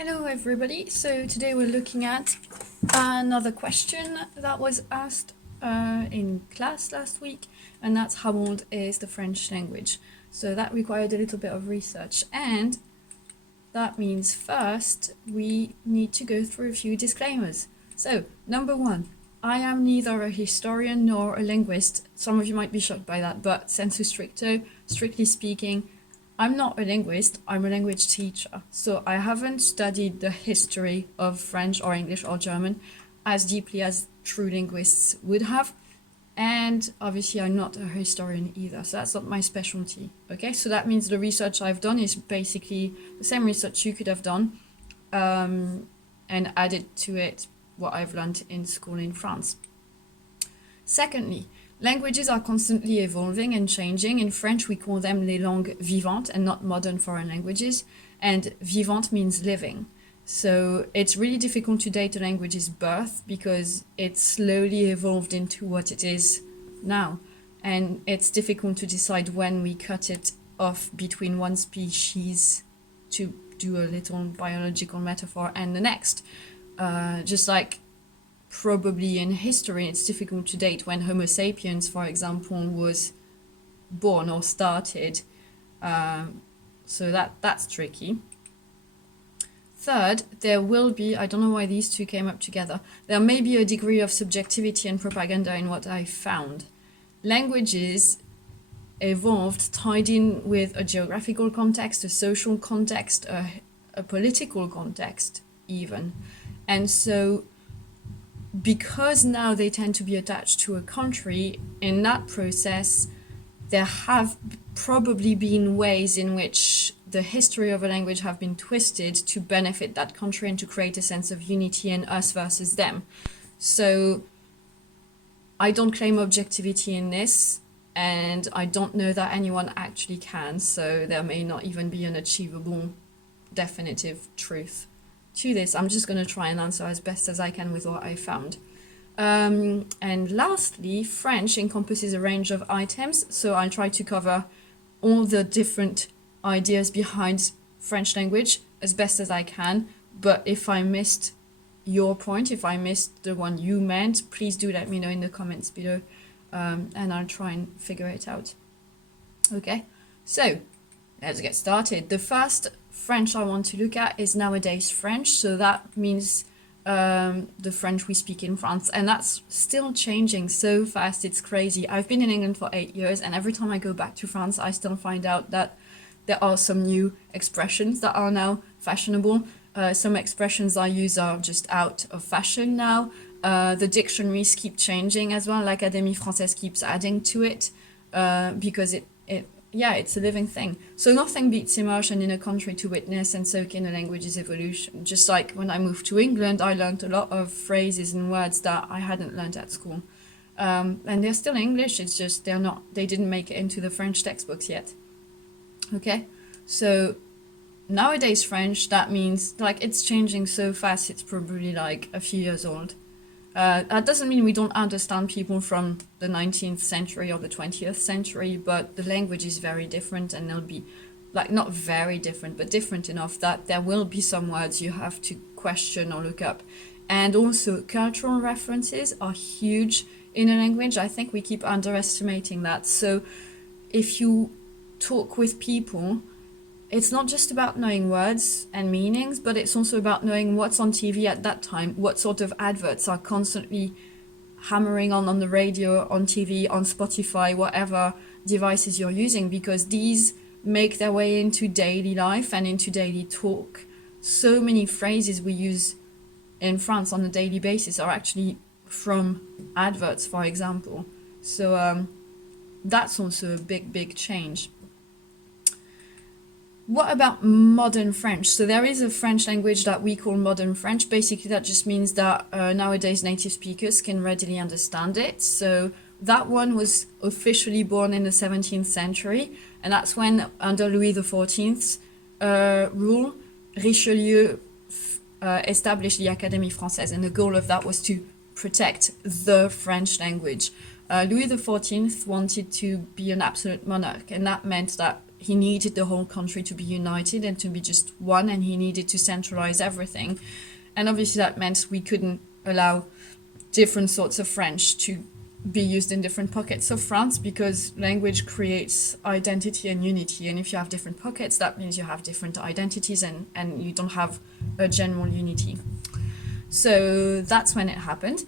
Hello everybody, so today we're looking at another question that was asked in class last week, and that's how old is the French language? So that required a little bit of research, and that means first we need to go through a few disclaimers. So number one, I am neither a historian nor a linguist. Some of you might be shocked by that, but sensu stricto, strictly speaking, I'm not a linguist, I'm a language teacher. So I haven't studied the history of French or English or German as deeply as true linguists would have. And obviously I'm not a historian either, so that's not my specialty. Okay, so that means the research I've done is basically the same research you could have done, and added to it what I've learned in school in France. Secondly, languages are constantly evolving and changing. In French, we call them les langues vivantes and not modern foreign languages. And vivant means living. So it's really difficult to date a language's birth because it slowly evolved into what it is now. And it's difficult to decide when we cut it off between one species, to do a little biological metaphor, and the next. Just like probably in history, it's difficult to date when Homo sapiens, for example, was born or started. So that's tricky. Third, there will be, I don't know why these two came up together, there may be a degree of subjectivity and propaganda in what I found. Languages evolved tied in with a geographical context, a social context, a political context even. And so because now they tend to be attached to a country, in that process, there have probably been ways in which the history of a language have been twisted to benefit that country and to create a sense of unity and us versus them. So I don't claim objectivity in this, and I don't know that anyone actually can, so there may not even be an achievable definitive truth to this. I'm just going to try and answer as best as I can with what I found. And lastly, French encompasses a range of items, so I'll try to cover all the different ideas behind French language as best as I can. But if I missed your point, if I missed the one you meant, please do let me know in the comments below, and I'll try and figure it out. Okay, so let's get started. The first French I want to look at is nowadays French, so that means the French we speak in France, and that's still changing so fast, it's crazy. I've been in England for 8 years, and every time I go back to France I still find out that there are some new expressions that are now fashionable. Some expressions I use are just out of fashion now. The dictionaries keep changing as well. L'Académie Française keeps adding to it because it's a living thing. So nothing beats immersion in a country to witness and soak in a language's evolution. Just like when I moved to England, I learned a lot of phrases and words that I hadn't learned at school. And they're still English, it's just they didn't make it into the French textbooks yet. Okay, so nowadays French, that means like it's changing so fast, it's probably like a few years old. That doesn't mean we don't understand people from the 19th century or the 20th century, but the language is very different, and they'll be like not very different, but different enough that there will be some words you have to question or look up. And also cultural references are huge in a language. I think we keep underestimating that. So if you talk with people, it's not just about knowing words and meanings, but it's also about knowing what's on TV at that time, what sort of adverts are constantly hammering on the radio, on TV, on Spotify, whatever devices you're using, because these make their way into daily life and into daily talk. So many phrases we use in France on a daily basis are actually from adverts, for example. So that's also a big change. What about modern French? So there is a French language that we call modern French. Basically, that just means that nowadays native speakers can readily understand it. So that one was officially born in the 17th century, and that's when, under Louis XIV's rule, Richelieu established the Académie Française, and the goal of that was to protect the French language. Louis XIV wanted to be an absolute monarch, and that meant that he needed the whole country to be united and to be just one, and he needed to centralize everything. And obviously that meant we couldn't allow different sorts of French to be used in different pockets of France, because language creates identity and unity, and if you have different pockets, that means you have different identities, and you don't have a general unity. So that's when it happened.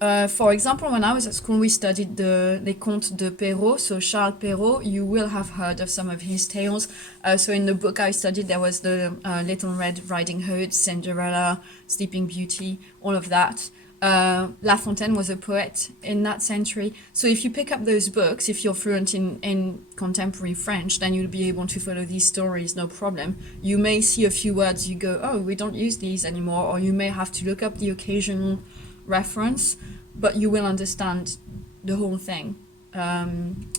For example, when I was at school, we studied Les Contes de Perrault, so Charles Perrault. You will have heard of some of his tales. So in the book I studied, there was the Little Red Riding Hood, Cinderella, Sleeping Beauty, all of that. La Fontaine was a poet in that century. So if you pick up those books, if you're fluent in contemporary French, then you'll be able to follow these stories, no problem. You may see a few words, you go, oh, we don't use these anymore, or you may have to look up the occasional reference, but you will understand the whole thing.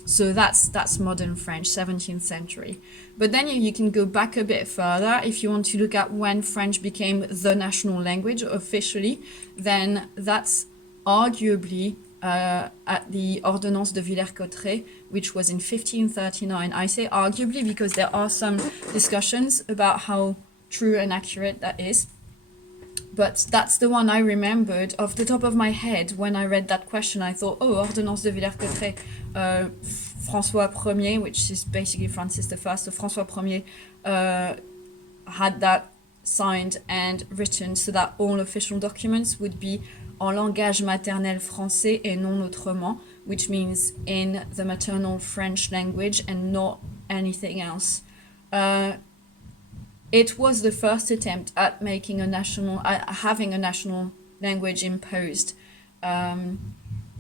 So that's modern French, 17th century. But then you can go back a bit further. If you want to look at when French became the national language officially, then that's arguably at the Ordonnance de Villers-Cotterêts, which was in 1539. I say arguably because there are some discussions about how true and accurate that is. But that's the one I remembered off the top of my head. When I read that question, I thought, oh, Ordonnance de Villers-Cotterêts, François Ier, which is basically Francis I. So François Ier had that signed and written so that all official documents would be en langage maternel français et non autrement, which means in the maternal French language and not anything else. It was the first attempt at making having a national language imposed.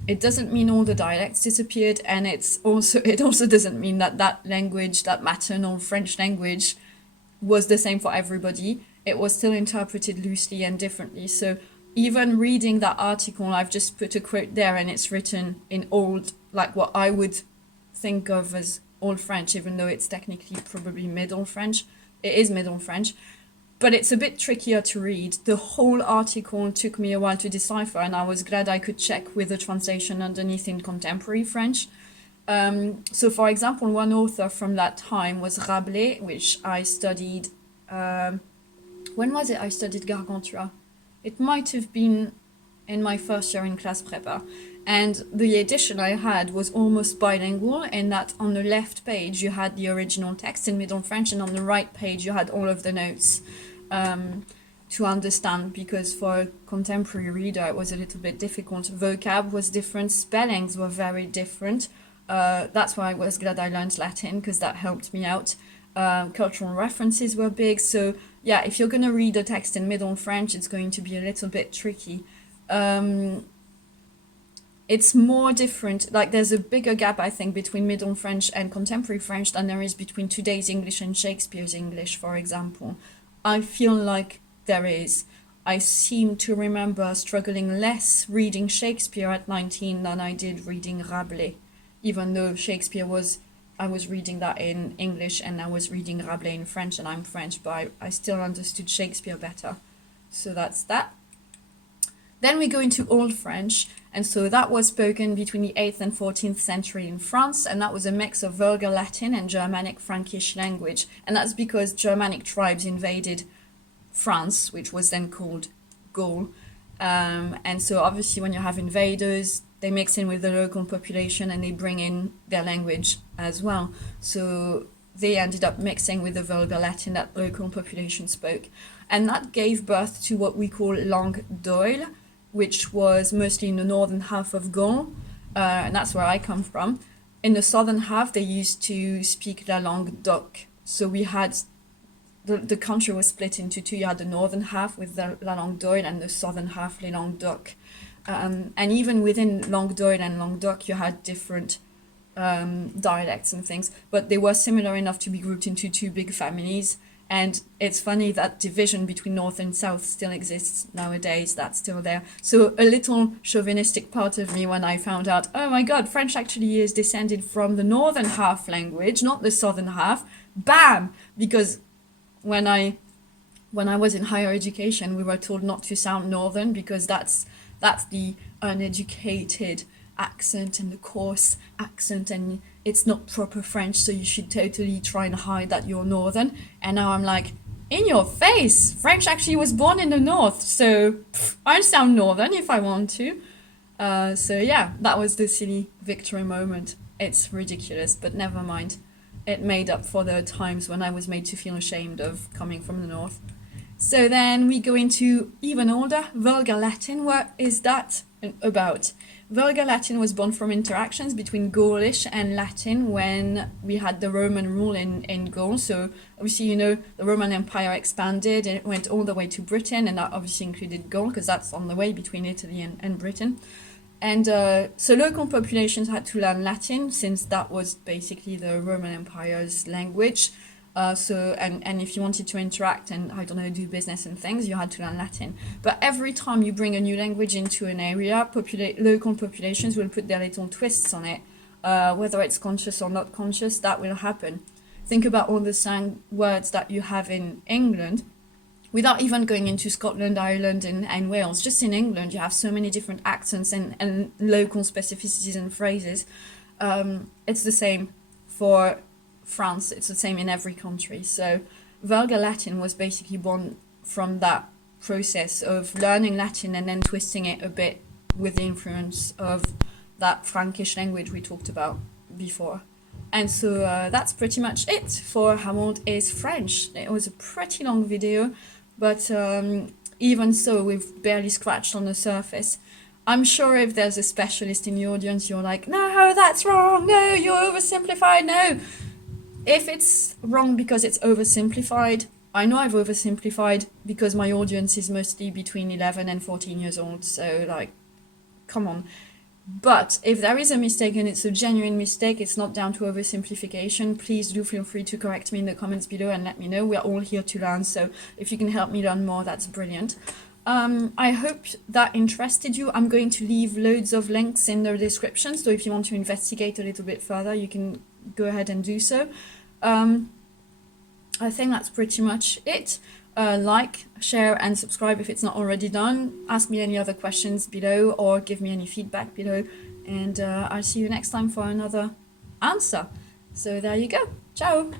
It doesn't mean all the dialects disappeared, and it also doesn't mean that language, that maternal French language, was the same for everybody. It was still interpreted loosely and differently. So even reading that article, I've just put a quote there, and it's written in old, like what I would think of as Old French, even though it's technically probably Middle French. It is Middle French, but it's a bit trickier to read. The whole article took me a while to decipher, and I was glad I could check with the translation underneath in contemporary French. So, for example, one author from that time was Rabelais, which I studied. When was it I studied Gargantua? It might have been in my first year in class prepar. And the edition I had was almost bilingual, in that on the left page you had the original text in Middle French, and on the right page you had all of the notes to understand, because for a contemporary reader it was a little bit difficult. Vocab was different, spellings were very different. That's why I was glad I learned Latin, because that helped me out. Cultural references were big, so yeah, if you're going to read a text in Middle French, it's going to be a little bit tricky. It's more different, like there's a bigger gap, I think, between Middle French and contemporary French than there is between today's English and Shakespeare's English, for example. I feel like there is. I seem to remember struggling less reading Shakespeare at 19 than I did reading Rabelais, even though I was reading that in English and I was reading Rabelais in French, and I'm French, but I still understood Shakespeare better. So that's that. Then we go into Old French, and so that was spoken between the 8th and 14th century in France, and that was a mix of Vulgar Latin and Germanic Frankish language, and that's because Germanic tribes invaded France, which was then called Gaul, and so obviously when you have invaders, they mix in with the local population and they bring in their language as well. So they ended up mixing with the Vulgar Latin that local population spoke, and that gave birth to what we call langue d'oil, which was mostly in the northern half of Gaul, and that's where I come from. In the southern half, they used to speak la langue d'oc. So we had, the country was split into two. You had the northern half with the la langue d'oil, and the southern half, les langues d'oc. And even within langue d'oil and langue d'oc, you had different dialects and things, but they were similar enough to be grouped into two big families. And it's funny that division between North and South still exists nowadays. That's still there. So a little chauvinistic part of me, when I found out, oh my God, French actually is descended from the northern half language, not the southern half. Bam! Because when I was in higher education, we were told not to sound northern, because that's the uneducated accent and the coarse accent, and it's not proper French, so you should totally try and hide that you're Northern. And now I'm like, in your face! French actually was born in the North, so I sound Northern if I want to. So yeah, that was the silly victory moment. It's ridiculous, but never mind. It made up for the times when I was made to feel ashamed of coming from the North. So then we go into even older, Vulgar Latin. What is that about? Vulgar Latin was born from interactions between Gaulish and Latin when we had the Roman rule in Gaul. So obviously, you know, the Roman Empire expanded and it went all the way to Britain, and that obviously included Gaul because that's on the way between Italy and Britain. And so local populations had to learn Latin since that was basically the Roman Empire's language. And if you wanted to interact and, I don't know, do business and things, you had to learn Latin. But every time you bring a new language into an area, local populations will put their little twists on it. Whether it's conscious or not conscious, that will happen. Think about all the slang words that you have in England. Without even going into Scotland, Ireland, and Wales, just in England, you have so many different accents and local specificities and phrases. It's the same for France, it's the same in every country. So Vulgar Latin was basically born from that process of learning Latin and then twisting it a bit with the influence of that Frankish language we talked about before. And so that's pretty much it for How Old is French. It was a pretty long video, but even so, we've barely scratched on the surface. I'm sure if there's a specialist in the audience, you're like, no, that's wrong, no, you're oversimplified, no. If it's wrong because it's oversimplified, I know I've oversimplified because my audience is mostly between 11 and 14 years old, so like, come on. But if there is a mistake and it's a genuine mistake, it's not down to oversimplification, please do feel free to correct me in the comments below and let me know. We're all here to learn, so if you can help me learn more, that's brilliant. I hope that interested you. I'm going to leave loads of links in the description, so if you want to investigate a little bit further, you can go ahead and do so. I think that's pretty much it. Like, share and subscribe if it's not already done. Ask me any other questions below or give me any feedback below, and I'll see you next time for another answer. So there you go. Ciao!